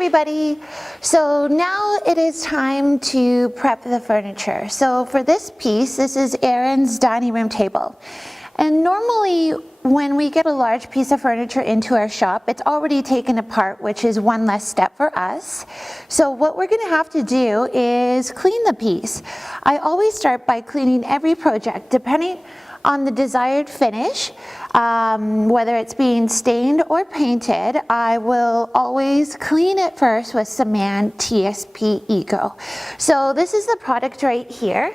everybody. So now it is time to prep the furniture. So for this piece, this is Erin's dining room table. And normally when we get a large piece of furniture into our shop, it's already taken apart, which is one less step for us. So what we're gonna have to do is clean the piece. I always start by cleaning every project, depending on the desired finish, whether it's being stained or painted. I will always clean it first with Saman TSP Eco. So this is the product right here.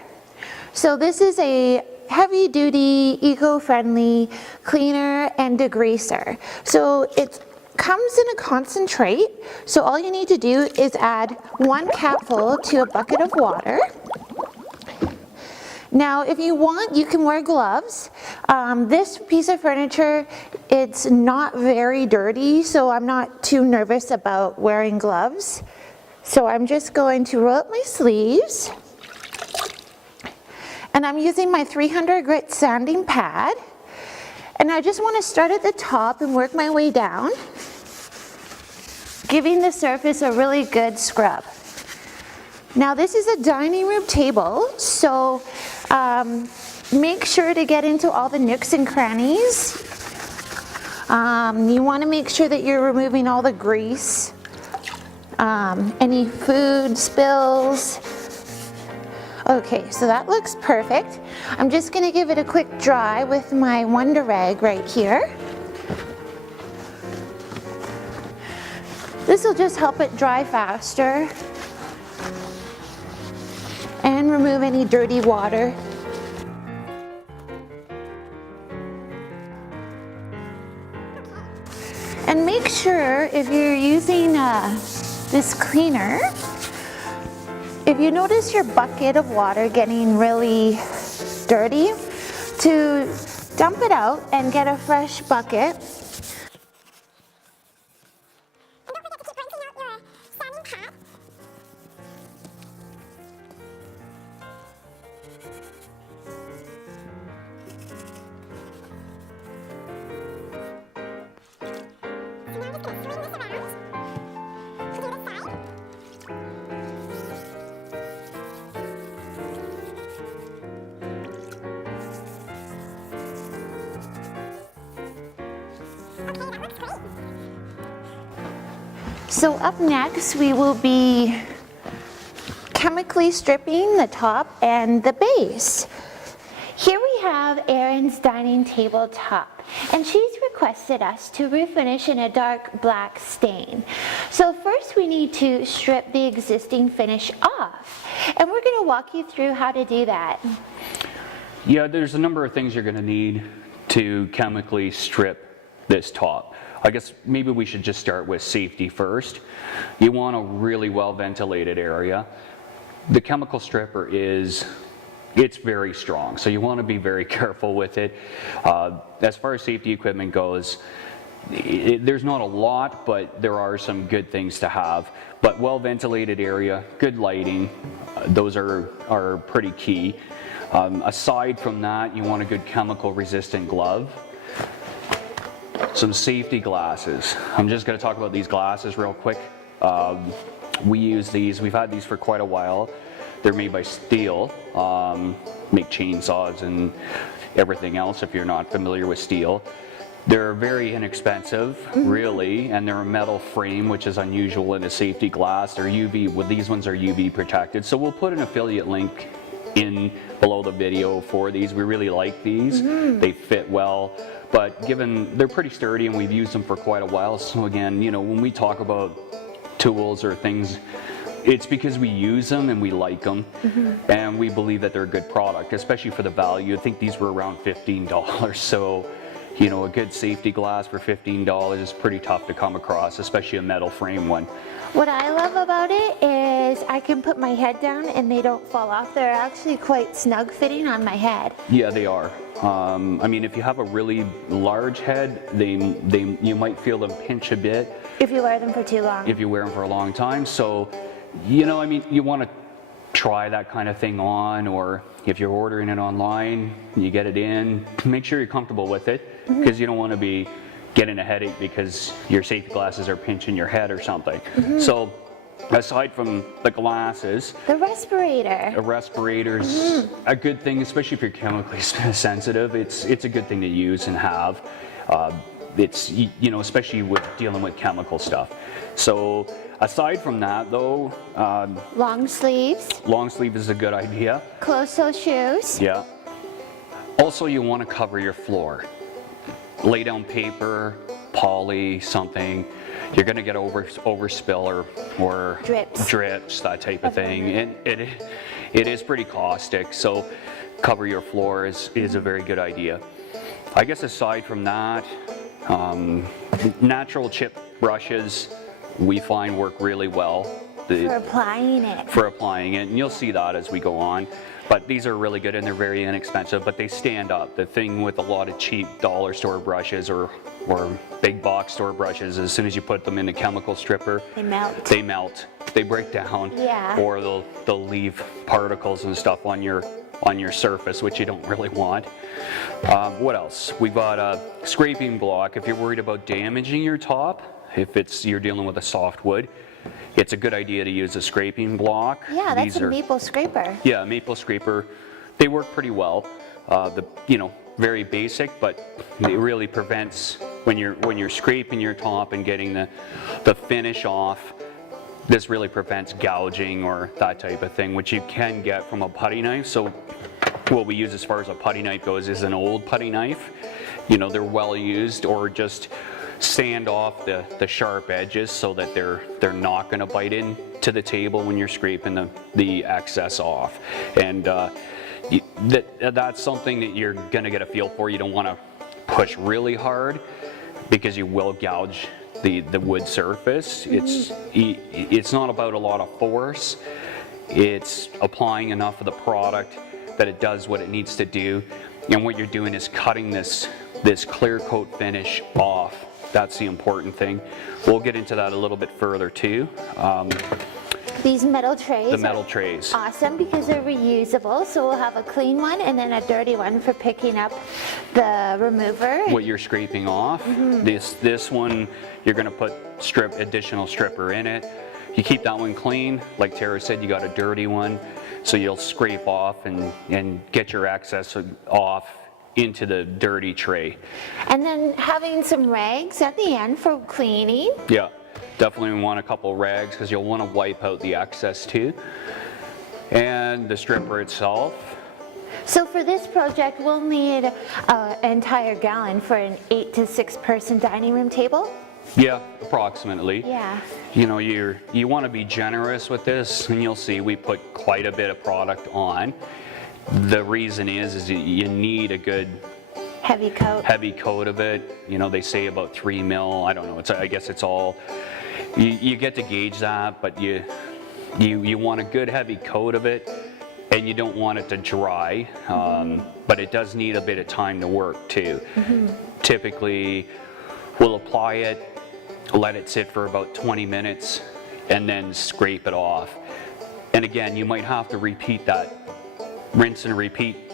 So this is a heavy duty, eco-friendly cleaner and degreaser. So it comes in a concentrate. So all you need to do is add 1 capful to a bucket of water. Now, if you want, you can wear gloves. This piece of furniture, it's not very dirty, so I'm not too nervous about wearing gloves. So I'm just going to roll up my sleeves. And I'm using my 300 grit sanding pad. And I just want to start at the top and work my way down, giving the surface a really good scrub. Now this is a dining room table, so make sure to get into all the nooks and crannies. You want to make sure that you're removing all the grease, any food spills. Okay, so that looks perfect. I'm just going to give it a quick dry with my Wonder Rag right here. This will just help it dry faster and remove any dirty water. And make sure if you're using this cleaner, if you notice your bucket of water getting really dirty, to dump it out and get a fresh bucket. So up next, we will be chemically stripping the top and the base. Here we have Erin's dining table top, and she's requested us to refinish in a dark black stain. So first we need to strip the existing finish off, and we're going to walk you through how to do that. Yeah, there's a number of things you're going to need to chemically strip this top. I guess maybe we should just start with safety first. You want a really well ventilated area. The chemical stripper it's very strong, so you want to be very careful with it. As far as safety equipment goes, there's not a lot, but there are some good things to have. But well ventilated area, good lighting, those are pretty key. Aside from that, you want a good chemical resistant glove. Some safety glasses. I'm just going to talk about these glasses real quick. We use these, we've had these for quite a while. They're made by steel, make chainsaws and everything else if you're not familiar with steel. They're very inexpensive, really, and they're a metal frame, which is unusual in a safety glass. They're UV, well, these ones are UV protected. So we'll put an affiliate link in below the video for these. We really like these. They fit well. But given they're pretty sturdy and we've used them for quite a while, so again, you know, when we talk about tools or things, it's because we use them and we like them, and we believe that they're a good product, especially for the value. I think these were around $15, so you know, a good safety glass for $15 is pretty tough to come across, especially a metal frame one. What I love about it is I can put my head down and they don't fall off. They're actually quite snug fitting on my head. Yeah, they are. I mean, if you have a really large head, you might feel them pinch a bit. If you wear them for too long. If you wear them for a long time. So, you know, I mean, you want to try that kind of thing on, or if you're ordering it online, you get it in, make sure you're comfortable with it, because you don't want to be getting a headache because your safety glasses are pinching your head or something. So aside from the glasses, The respirator. a respirator's a good thing, especially if you're chemically sensitive. It's a good thing to use and have. It's, you know, especially with dealing with chemical stuff. So aside from that though, Long sleeves. long sleeve is a good idea. Closed-toe shoes. Yeah. Also, you want to cover your floor. Lay down paper, poly, something. You're going to get overspill or drips, that type of thing. And it is pretty caustic, so cover your floor is a very good idea. I guess aside from that, natural chip brushes we find work really well. For applying it. For applying it, and you'll see that as we go on. But these are really good and they're very inexpensive, but they stand up. The thing with a lot of cheap dollar store brushes or big box store brushes, as soon as you put them in the chemical stripper, They melt. They melt. They break down. Yeah. Or they'll leave particles and stuff on your surface, which you don't really want. What else? We've got a scraping block. If you're worried about damaging your top, if you're dealing with a softwood, it's a good idea to use a scraping block. Yeah, that's a maple scraper. Yeah, a maple scraper. They work pretty well. Very basic, but it really prevents when you're scraping your top and getting the finish off. This really prevents gouging or that type of thing, which you can get from a putty knife. So what we use as far as a putty knife goes is an old putty knife. You know, they're well used, or just sand off the sharp edges so that they're not going to bite into the table when you're scraping the excess off. And that's something that you're going to get a feel for. You don't want to push really hard because you will gouge the wood surface. It's not about a lot of force. It's applying enough of the product that it does what it needs to do. And what you're doing is cutting this clear coat finish off. That's the important thing. We'll get into that a little bit further too. These metal trays. The metal trays. Awesome because they're reusable. So we'll have a clean one and then a dirty one for picking up the remover. What you're scraping off. This one, you're going to put additional stripper in it. You keep that one clean. Like Tara said, you got a dirty one. So you'll scrape off and get your excess off into the dirty tray. And then having some rags at the end for cleaning. Yeah, definitely want a couple rags because you'll want to wipe out the excess too. And the stripper itself. So for this project, we'll need an entire gallon for an 8 to 6 person dining room table. Yeah, approximately. Yeah. You know, you want to be generous with this, and you'll see we put quite a bit of product on. The reason is you need a good heavy coat of it. You know, they say about 3 mil. I don't know. I guess it's all you get to gauge that, but you want a good heavy coat of it, and you don't want it to dry. But it does need a bit of time to work too. Typically, we'll apply it, let it sit for about 20 minutes, and then scrape it off. And again, you might have to repeat that. Rinse and repeat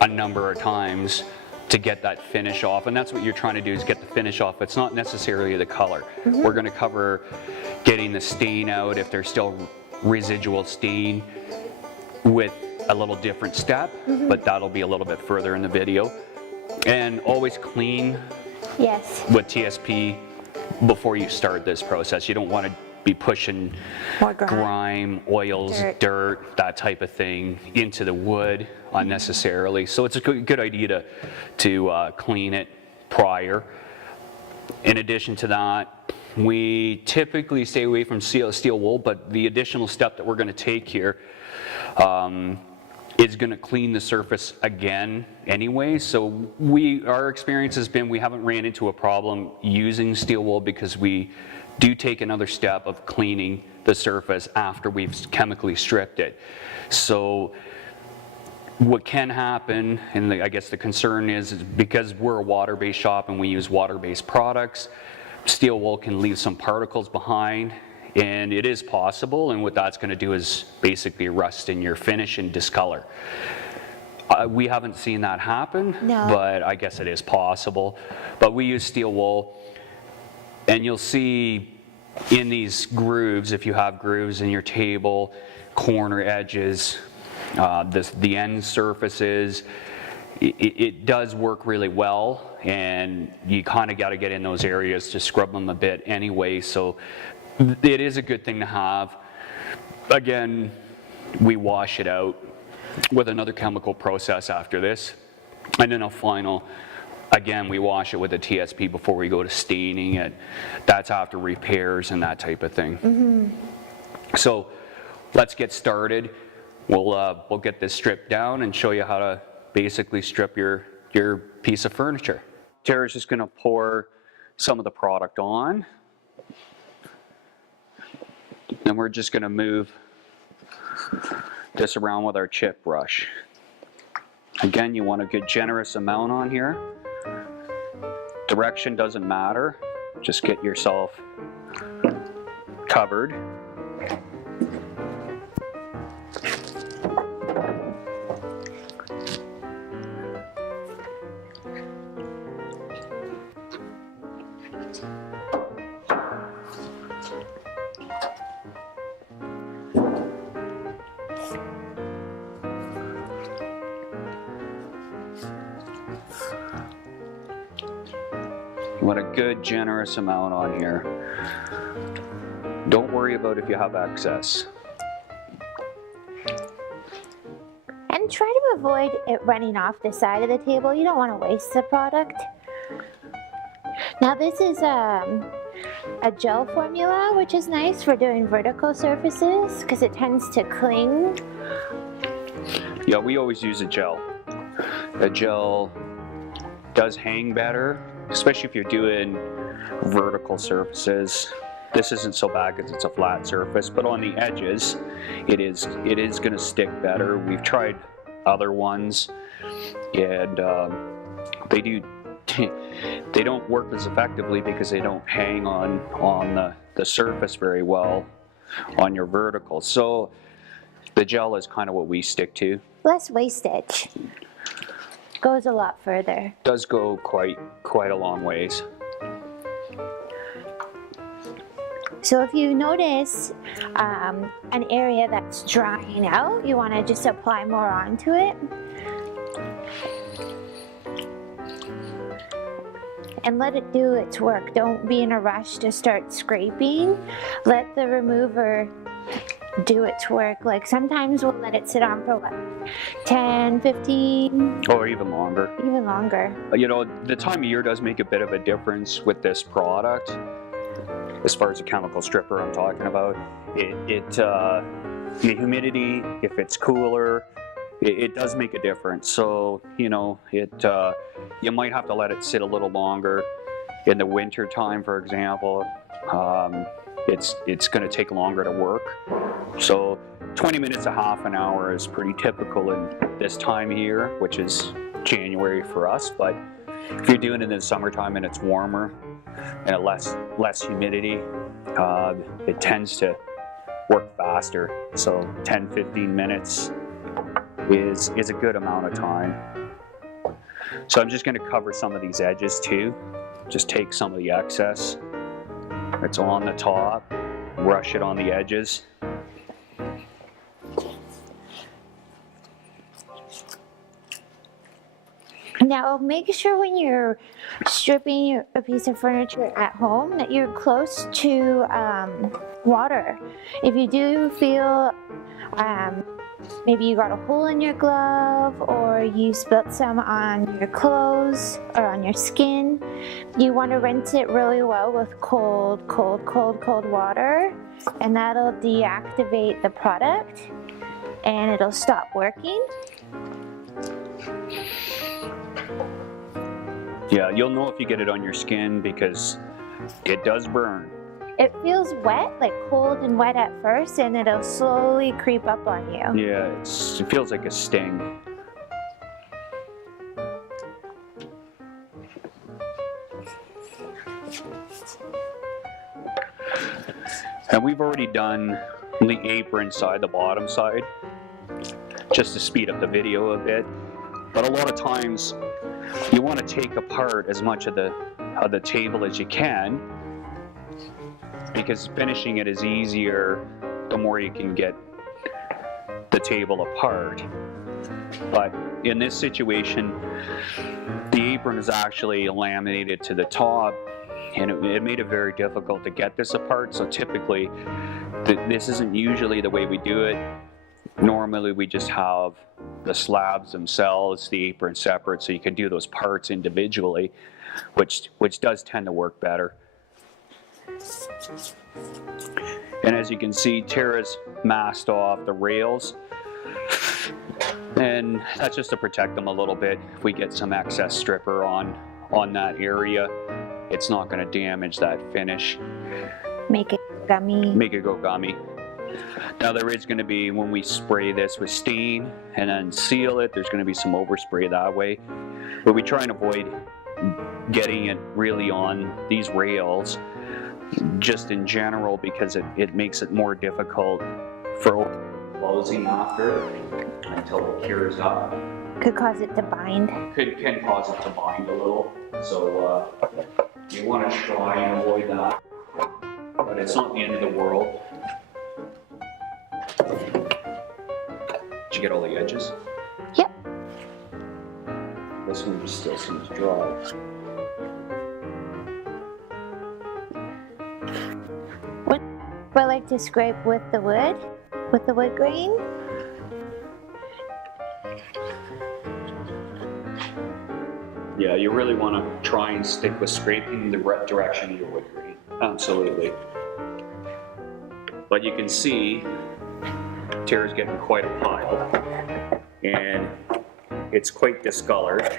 a number of times to get that finish off, and that's what you're trying to do, is get the finish off. It's not necessarily the color. We're going to cover getting the stain out if there's still residual stain with a little different step, but that'll be a little bit further in the video. And always clean with TSP before you start this process. You don't want to be pushing more grime, oils, dirt, that type of thing into the wood unnecessarily. So it's a good idea to clean it prior. In addition to that, we typically stay away from steel wool, but the additional step that we're going to take here is going to clean the surface again anyway. So our experience has been we haven't ran into a problem using steel wool because we do take another step of cleaning the surface after we've chemically stripped it. So what can happen, and I guess the concern is because we're a water-based shop and we use water-based products, steel wool can leave some particles behind, and it is possible, and what that's going to do is basically rust in your finish and discolor. We haven't seen that happen, No. but I guess it is possible. But we use steel wool, and you'll see in these grooves, if you have grooves in your table, corner edges, the end surfaces, it does work really well, and you kind of got to get in those areas to scrub them a bit anyway, so it is a good thing to have. Again, we wash it out with another chemical process after this, and then a final, again, we wash it with a TSP before we go to staining it. That's after repairs and that type of thing. So let's get started. We'll get this stripped down and show you how to basically strip your piece of furniture. Tara's just going to pour some of the product on, and we're just going to move this around with our chip brush. Again, you want a good generous amount on here. Direction doesn't matter, just get yourself covered. You want a good generous amount on here. Don't worry about if you have excess. And try to avoid it running off the side of the table. You don't want to waste the product. Now this is a gel formula, which is nice for doing vertical surfaces because it tends to cling. Yeah, we always use a gel. A gel does hang better, especially if you're doing vertical surfaces. This isn't so bad because it's a flat surface, but on the edges, it is going to stick better. We've tried other ones, and they don't work as effectively because they don't hang on the surface very well on your vertical. So the gel is kind of what we stick to. Less wastage. Goes a lot further. Does go quite a long ways. So if you notice an area that's drying out, you want to just apply more onto it. And let it do its work. Don't be in a rush to start scraping. Let the remover do its work. Like sometimes we'll let it sit on for what, 10, 15? Or even longer. Even longer. You know, the time of year does make a bit of a difference with this product. As far as the chemical stripper I'm talking about, the humidity, if it's cooler, it does make a difference. So, you know, you might have to let it sit a little longer. In the winter time, for example, it's going to take longer to work. So 20 minutes to half an hour is pretty typical in this time of year, which is January for us. But if you're doing it in the summertime and it's warmer and less humidity, it tends to work faster. So 10-15 minutes is a good amount of time. So I'm just going to cover some of these edges too. Just take some of the excess that's on the top, brush it on the edges. Now make sure when you're stripping a piece of furniture at home that you're close to water. If you do feel maybe you got a hole in your glove or you spilt some on your clothes or on your skin, you want to rinse it really well with cold water, and that'll deactivate the product and it'll stop working. Yeah, you'll know if you get it on your skin because it does burn. It feels wet, like cold and wet at first, and it'll slowly creep up on you. Yeah, it feels like a sting. And we've already done the apron side, the bottom side, just to speed up the video a bit. But a lot of times you want to take apart as much of the table as you can, because finishing it is easier the more you can get the table apart. But in this situation, the apron is actually laminated to the top, and it made it very difficult to get this apart. So typically, this isn't usually the way we do it. Normally we just have the slabs themselves, the apron separate, so you can do those parts individually, which does tend to work better. And as you can see, Tara's masked off the rails, and that's just to protect them a little bit. If we get some excess stripper on that area, it's not going to damage that finish. Make it gummy. Make it go gummy. Now there is going to be, when we spray this with stain and then seal it, there's going to be some overspray that way. But we try and avoid getting it really on these rails just in general, because it makes it more difficult for closing after until it cures up. Could cause it to bind. Can cause it to bind a little. So you want to try and avoid that. But it's not the end of the world. Did you get all the edges? Yep. This one still seems dry. I like to scrape with the wood grain. Yeah, you really want to try and stick with scraping the right direction of your wood grain. Absolutely. But you can see Tara's getting quite a pile, and it's quite discolored,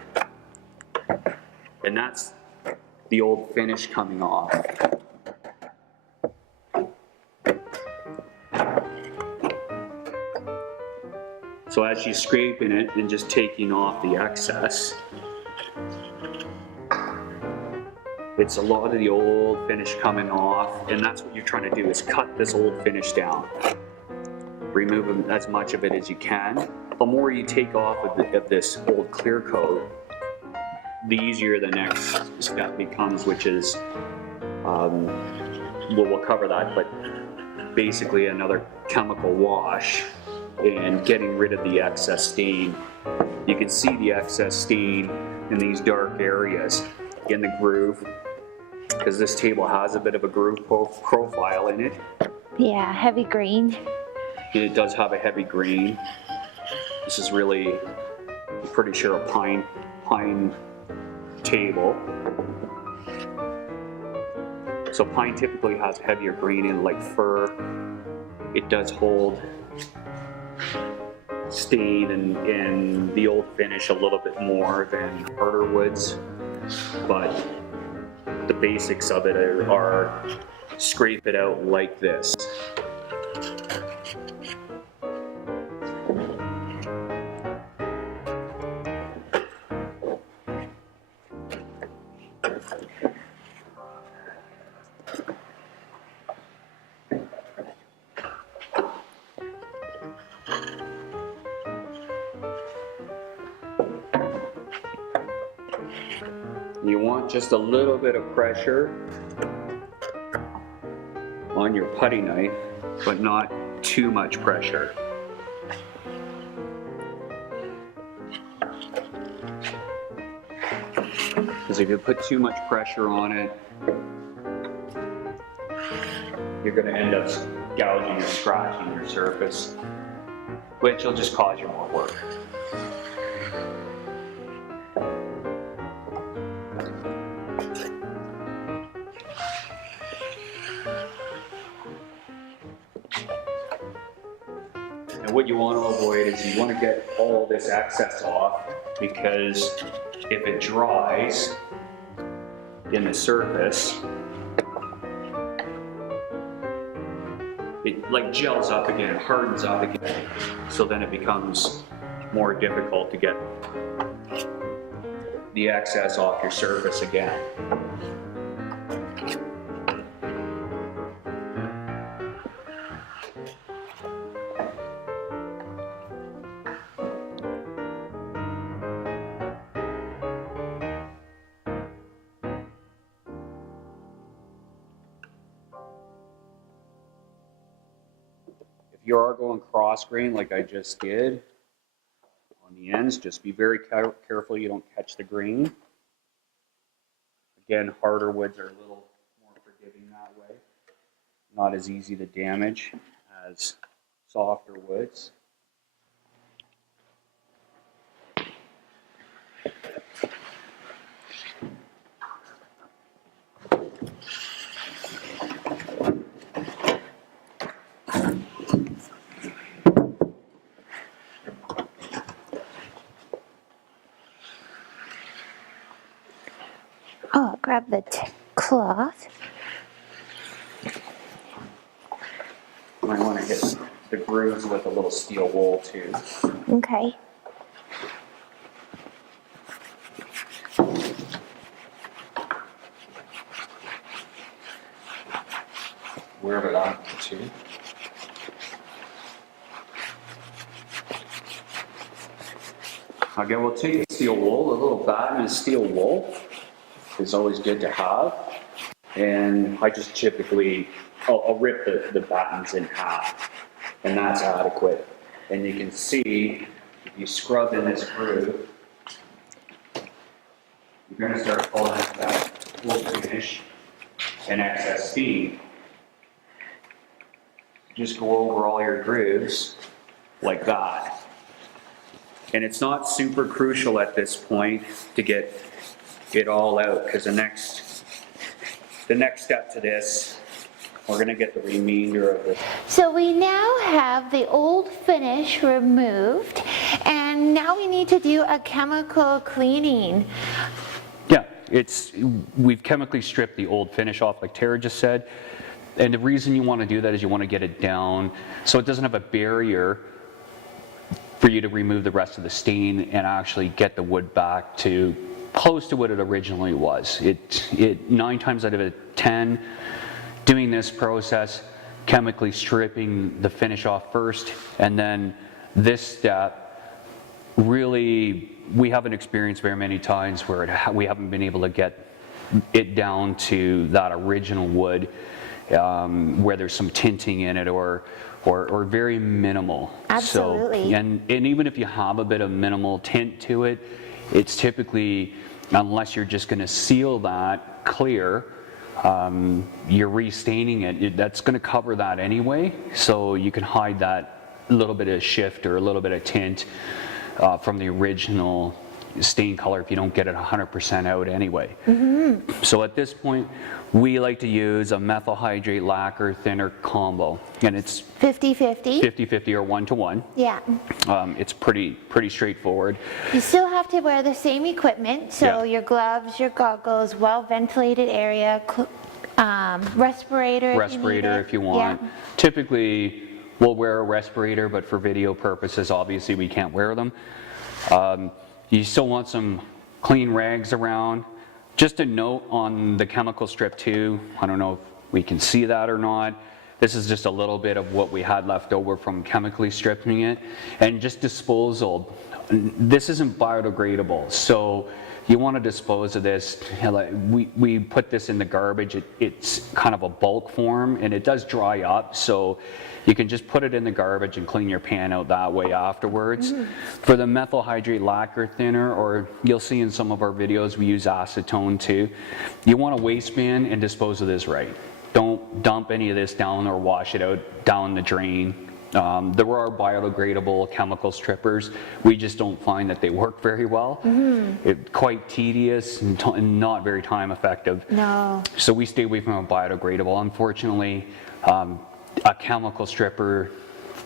and that's the old finish coming off. So as she's scraping it and just taking off the excess, it's a lot of the old finish coming off, and that's what you're trying to do, is cut this old finish down. Remove as much of it as you can. The more you take off of this old clear coat, the easier the next step becomes, which is, we'll cover that, but basically another chemical wash and getting rid of the excess stain. You can see the excess stain in these dark areas in the groove, because this table has a bit of a groove profile in it. Yeah, heavy grain. It does have a heavy grain. This is really, I'm pretty sure, a pine table. So pine typically has heavier grain in, like fir. It does hold stain and the old finish a little bit more than harder woods, but the basics of it are scrape it out like this. You want just a little bit of pressure on your putty knife, but not too much pressure. Because if you put too much pressure on it, you're going to end up gouging or scratching your surface, which will just cause you more work. And what you want to avoid is you want to get all this excess off, because if it dries in the surface, it like gels up again, hardens up again, so then it becomes more difficult to get the excess off your surface again. you are going cross grain like I just did on the ends, just be very careful you don't catch the grain. Again, harder woods are a little more forgiving that way. Not as easy to damage as softer woods. Oh, I'll grab the cloth. You might want to hit the grooves with a little steel wool too. Okay. Wherever that too. Again, we'll take the steel wool, a little batten of steel wool is always good to have. And I just typically, I'll rip the battens in half, and that's adequate. And you can see, if you scrub in this groove, you're going to start pulling out that wool finish and excess steam. Just go over all your grooves like that. And it's not super crucial at this point to get it all out, because the next step to this, we're going to get the remainder of it. So we now have the old finish removed, and now we need to do a chemical cleaning. Yeah, we've chemically stripped the old finish off, like Tara just said. And the reason you want to do that is you want to get it down so it doesn't have a barrier for you to remove the rest of the stain and actually get the wood back to close to what it originally was. It 9 times out of 10, doing this process, chemically stripping the finish off first, and then this step, really, we haven't experienced very many times where we haven't been able to get it down to that original wood, where there's some tinting in it or very minimal. Absolutely. So, and even if you have a bit of minimal tint to it, it's typically, unless you're just going to seal that clear, you're restaining it, that's going to cover that anyway, so you can hide that little bit of shift or a little bit of tint from the original stain color if you don't get it 100% out anyway. Mm-hmm. So at this point, we like to use a methyl hydrate lacquer thinner combo, and it's 50-50. 50-50 or 1-to-1. Yeah. It's pretty straightforward. You still have to wear the same equipment, so Yeah. your gloves, your goggles, well-ventilated area, respirator If you want. Yeah. Typically, we'll wear a respirator, but for video purposes, obviously we can't wear them. You still want some clean rags around. Just a note on the chemical strip too, I don't know if we can see that or not. This is just a little bit of what we had left over from chemically stripping it. And just disposal. This isn't biodegradable, so you want to dispose of this. We put this in the garbage. It's kind of a bulk form, and it does dry up, so you can just put it in the garbage and clean your pan out that way afterwards. Mm-hmm. For the methyl hydrate lacquer thinner, or you'll see in some of our videos we use acetone too, you want to waistband and dispose of this right. Don't dump any of this down or wash it out down the drain. There are biodegradable chemical strippers. We just don't find that they work very well. Mm-hmm. It's quite tedious and not very time effective. No. So we stay away from a biodegradable. Unfortunately, a chemical stripper,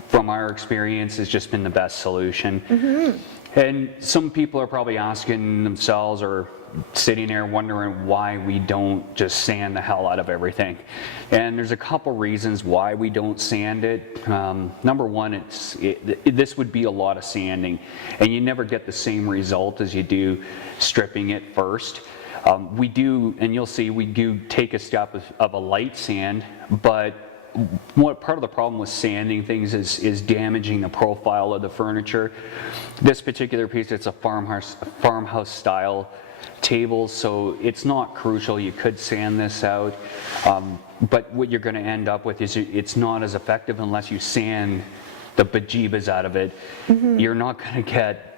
from our experience, has just been the best solution. Mm-hmm. And some people are probably asking themselves or sitting there wondering why we don't just sand the hell out of everything. And there's a couple reasons why we don't sand it. Number one, this would be a lot of sanding, and you never get the same result as you do stripping it first. We do, and you'll see, we do take a step of a light sand, but part of the problem with sanding things is damaging the profile of the furniture. This particular piece, it's a farmhouse style tables, so it's not crucial. You could sand this out, but what you're going to end up with is it's not as effective unless you sand the bejeebas out of it. You're not going to get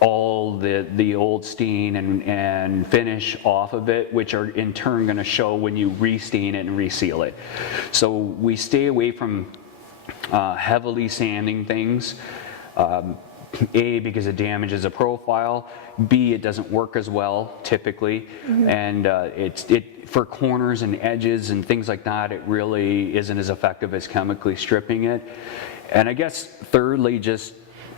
all the old stain and finish off of it, which are in turn going to show when you restain it and reseal it. So we stay away from heavily sanding things. A, because it damages a profile. B, it doesn't work as well typically, and for corners and edges and things like that, it really isn't as effective as chemically stripping it. And I guess thirdly, just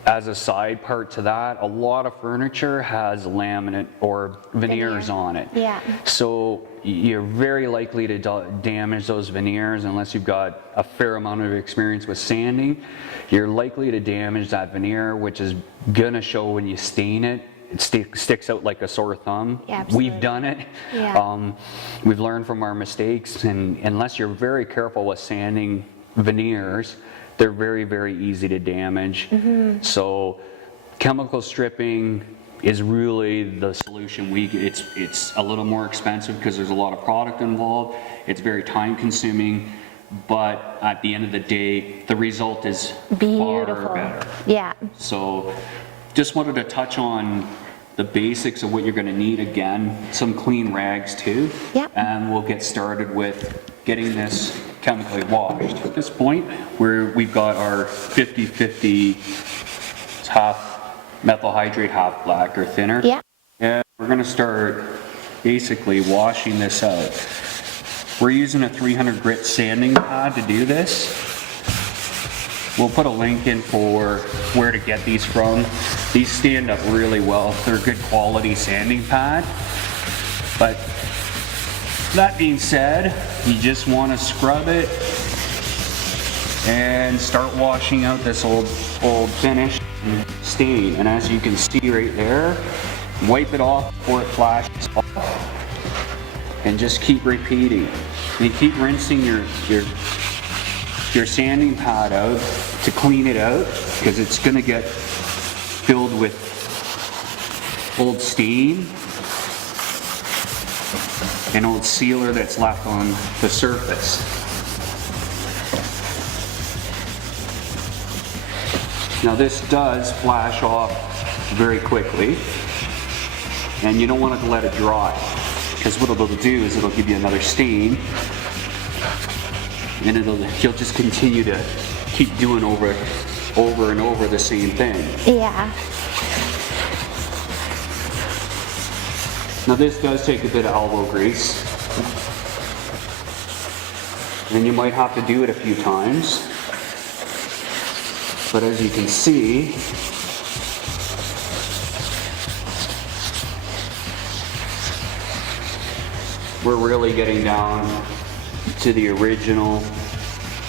as a side part to that, a lot of furniture has laminate or veneers on it. Yeah. So you're very likely to damage those veneers unless you've got a fair amount of experience with sanding. You're likely to damage that veneer, which is gonna show when you stain it. It sticks out like a sore thumb. Yeah, absolutely. We've done it. Yeah. We've learned from our mistakes, and unless you're very careful with sanding veneers, they're very, very easy to damage. So chemical stripping is really the solution. It's a little more expensive because there's a lot of product involved. It's very time consuming, but at the end of the day, the result is Beautiful. far better. Yeah. So just wanted to touch on the basics of what you're going to need. Again, some clean rags too. Yep. And we'll get started with getting this chemically washed. At this point, we've got our 50-50 half methyl hydrate, half lacquer thinner. Yeah. And we're going to start basically washing this out. We're using a 300 grit sanding pad to do this. We'll put a link in for where to get these from. These stand up really well. They're a good quality sanding pad. But that being said, you just want to scrub it and start washing out this old finish and stain. And as you can see right there, wipe it off before it flashes off, and just keep repeating. And you keep rinsing your sanding pad out to clean it out, because it's going to get filled with old stain and old sealer that's left on the surface. Now this does flash off very quickly, and you don't want to let it dry, because what it'll do is it'll give you another stain, and you'll just continue to keep doing over and over the same thing. Yeah. Now this does take a bit of elbow grease, and you might have to do it a few times, but as you can see, we're really getting down to the original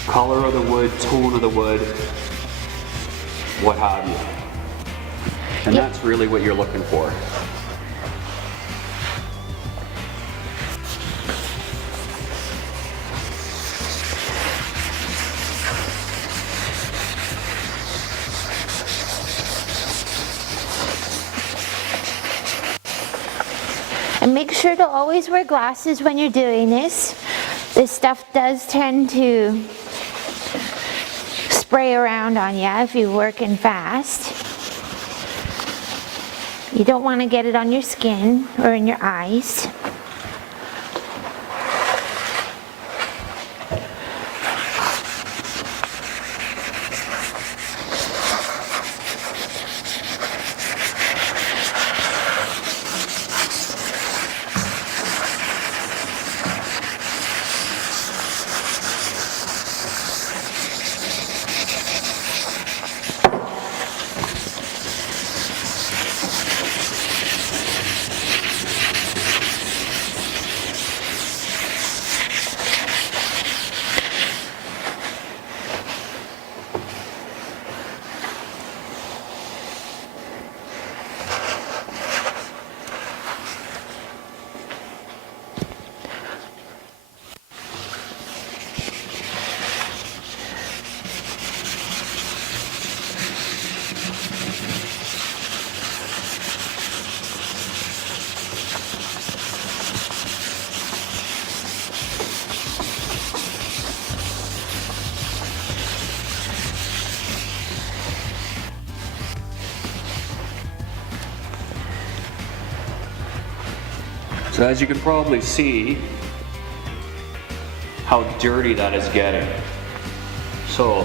color of the wood, tone of the wood, what have you. And that's really what you're looking for. And make sure to always wear glasses when you're doing this. This stuff does tend to spray around on you if you're working fast. You don't want to get it on your skin or in your eyes. So as you can probably see how dirty that is getting. So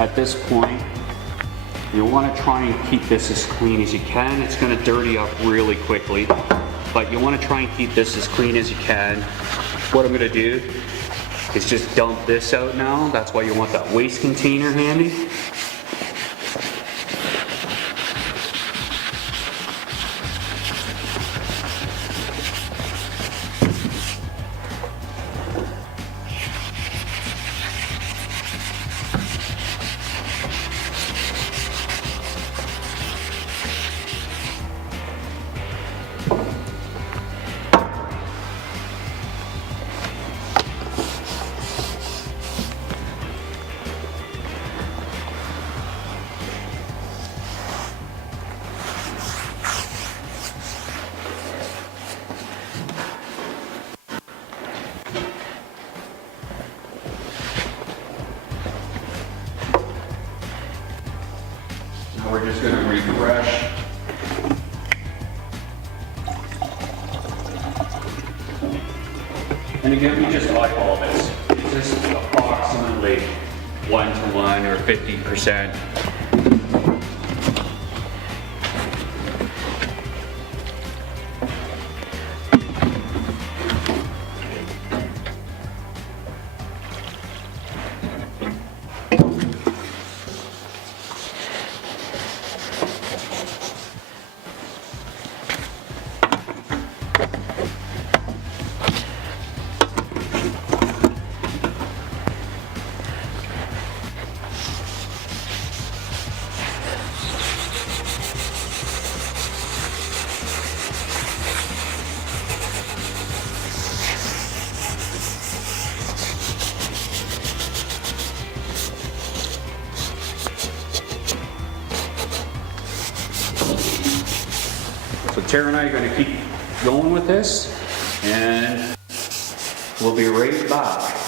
at this point, you want to try and keep this as clean as you can. It's going to dirty up really quickly, but you want to try and keep this as clean as you can. What I'm going to do is just dump this out now. That's why you want that waste container handy. We're just going to refresh. And again, we just eyeball this. It's just approximately 1-to-1 or 50%. So Tara and I are going to keep going with this, and we'll be right back.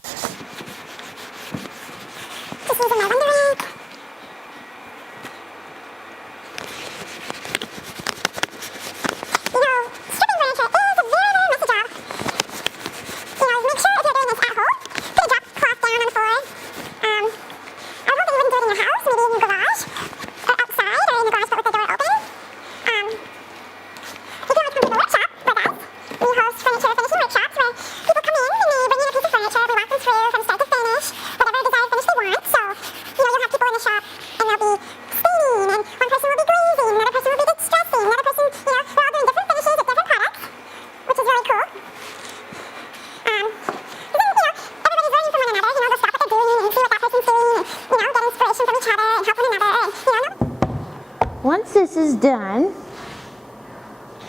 Once this is done,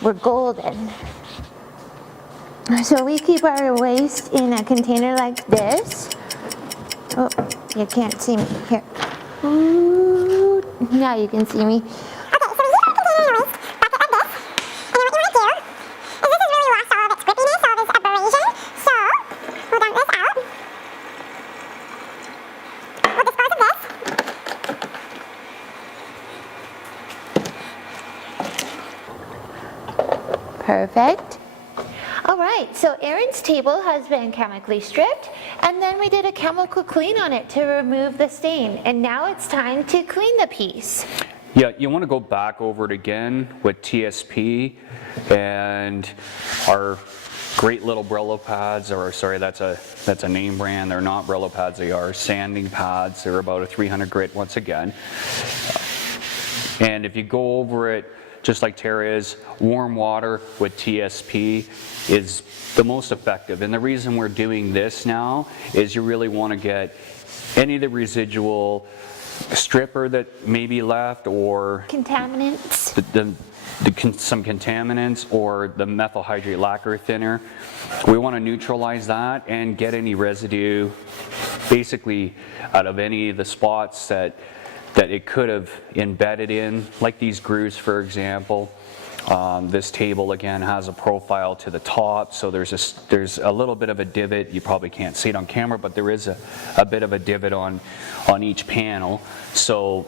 we're golden. So we keep our waste in a container like this. Oh, you can't see me. Here. Ooh, now you can see me. Perfect. All right, so Erin's table has been chemically stripped, and then we did a chemical clean on it to remove the stain, and now it's time to clean the piece. Yeah, you want to go back over it again with TSP and our great little Brillo pads, or sorry, that's a name brand. They're not Brillo pads, they are sanding pads. They're about a 300 grit once again. And if you go over it just like Tara is, warm water with TSP is the most effective. And the reason we're doing this now is you really want to get any of the residual stripper that may be left, or contaminants, some contaminants, or the methyl hydrate lacquer thinner. We want to neutralize that and get any residue basically out of any of the spots that it could have embedded in, like these grooves, for example. This table again has a profile to the top, so there's a little bit of a divot. You probably can't see it on camera, but there is a bit of a divot on each panel. So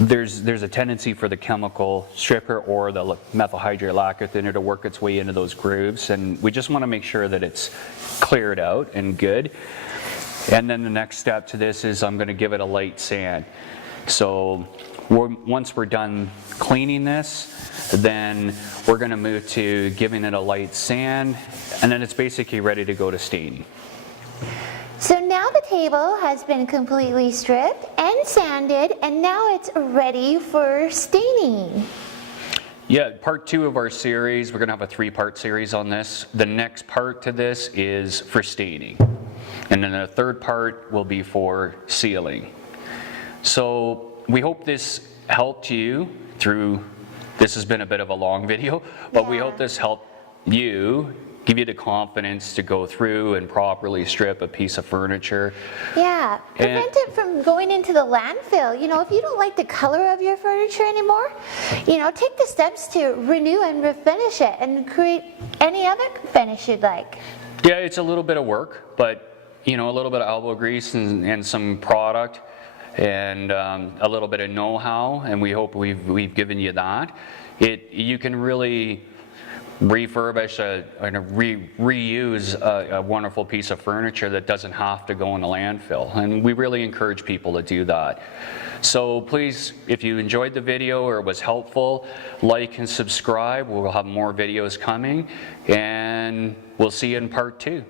there's a tendency for the chemical stripper or the methyl hydrate lacquer thinner to work its way into those grooves, and we just want to make sure that it's cleared out and good. And then the next step to this is I'm going to give it a light sand. So once we're done cleaning this, then we're going to move to giving it a light sand, and then it's basically ready to go to staining. So now the table has been completely stripped and sanded, and now it's ready for staining. Yeah, part 2 of our series, we're going to have a 3-part series on this. The next part to this is for staining. And then the third part will be for sealing. So we hope this helped you through, this has been a bit of a long video, but we hope this helped you, give you the confidence to go through and properly strip a piece of furniture. Yeah, prevent it from going into the landfill. You know, if you don't like the color of your furniture anymore, you know, take the steps to renew and refinish it and create any other finish you'd like. Yeah, it's a little bit of work, but you know, a little bit of elbow grease and some product and a little bit of know-how, and we hope we've given you that. You can really refurbish and reuse a wonderful piece of furniture that doesn't have to go in a landfill, and we really encourage people to do that. So please, if you enjoyed the video or it was helpful, like and subscribe. We'll have more videos coming, and we'll see you in part 2.